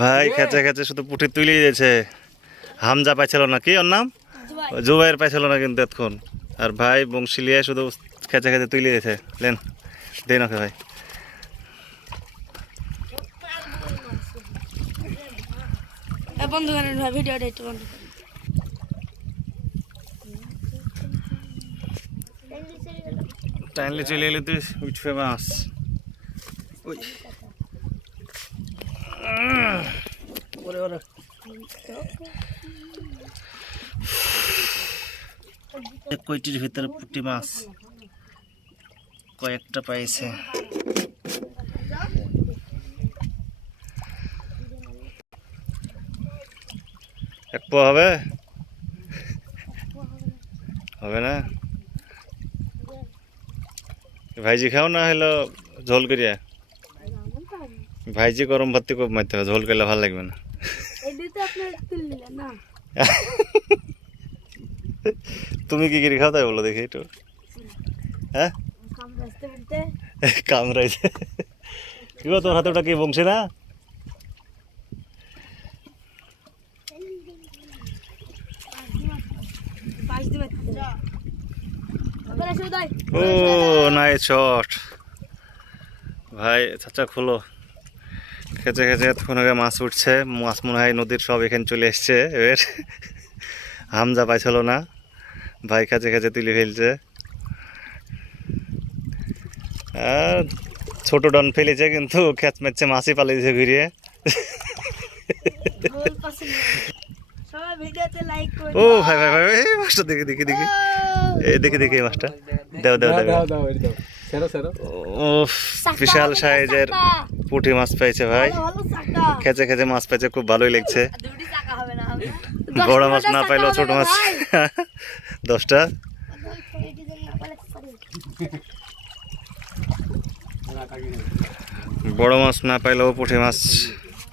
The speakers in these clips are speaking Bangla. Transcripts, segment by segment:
ভাই খেচে খেচে শুধু পুঁটি তুলে দিয়েছে। হামজা পাইছিল না, কি ওর নাম? জুবাইর পাইছিল না কিন্তু এতক্ষণ। আর ভাই বংশী লিয়ে শুধু খেচে খেচে তুলে দিয়েছে। লেন দেন ওকে ভাই। বন্ধ করেন ভাই, ভিডিওটা একটু বন্ধ করেন। টাইমলি চলে এলি তুই উঠবে মাছ। ওই কয়টির ভিতরে পুঁটি মাছ কয়েকটা পাইছে। এক পোয়া হবে? হবে না? ভাইজি খাও না হলো ঝোল করিয়া? ভাইজি গরম ভাত খুব মারতে হবে, ঝোল করলে ভালো লাগবে না। তুমি কি করে খাও তাই বলো দেখি একটু। হ্যাঁ কামড়াইছে। কি গো তোর হাতে ওটা কি বংশী না? ও নাইস শট ভাই। চাচা খোলো। খেচে খেচে এতক্ষণ আগে মাছ উঠছে। মাছ মনে হয় নদীর সব এখানে চলে এসছে। এবার হামজা পাইছিল না, ভাই খেচে খেচে তুলে ফেলছে। আর ছোট ডন ফেলেছে কিন্তু খেচ মেচছে, মাছই পালিয়েছে ঘুরিয়ে। ও ভাই ভাই ভাই এই মাছটা দেখি দেখি দেখি, এই দেখি দেখি এই মাছটা। দাও দাও দাও। ও বিশাল সাইজের পুঁটি মাছ পাইছে ভাই। খেচে খেচে মাছ পাইছে, খুব ভালোই লাগছে। বড় মাছ না পাইলেও ছোট মাছ 10টা। বড় মাছ না পাইলেও পুঁটি মাছ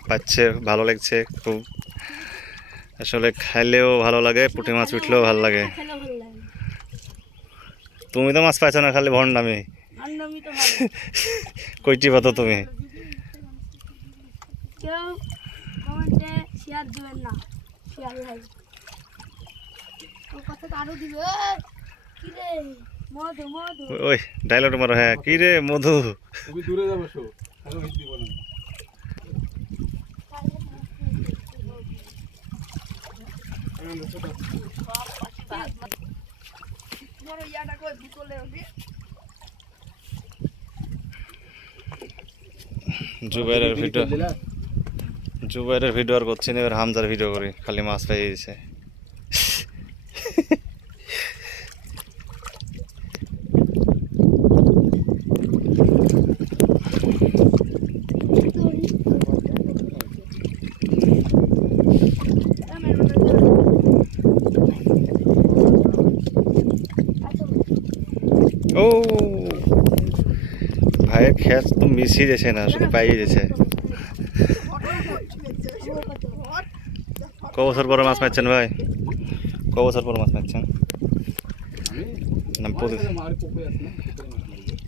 পাচ্ছে, ভালো লাগছে খুব। আসলে খাইলেও ভালো লাগে, পুঁটি মাছ উঠলেও ভালো লাগে। তুমি তো মাছ পাইছো না, খালি ভন্ডামি। কইটি পাতো তুমি? ওই ডায়লগ মারো। হ্যাঁ কি রে মধু? জুবাইরের ভিডিও আর করছি না, এবার হামজার ভিডিও করি। খালি মাছ পাইয়ে দিছে। ও ভাইয়ের খেস তো মিশিয়ে দিয়েছে না, শুধু পাইয়ে দিয়েছে। ক বছর পরে মাছ মারছেন ভাই? ক বছর পর মাছ মারছেন?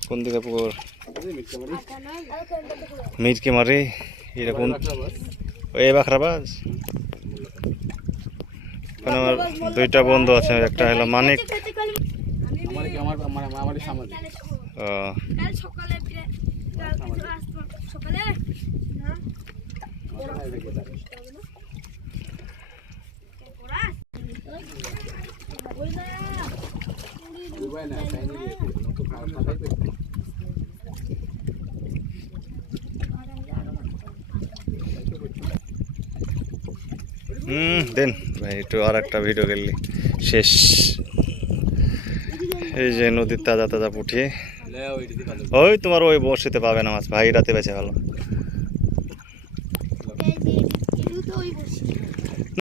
কোন দিকে পুকুর? মিটকে মারি এরকম। এই বাখরাবাজ আমার 2টা বন্ধু আছে, একটা হলো মানিক। দেন ভাই একটু আর একটা ভিডিও গেলি শেষ। এই যে নদীর তাজা তাজা পুঁটি। ওই তোমার ওই বর্ষিতে পাবে না মাছ ভাই, রাতে বেঁচে ভালো।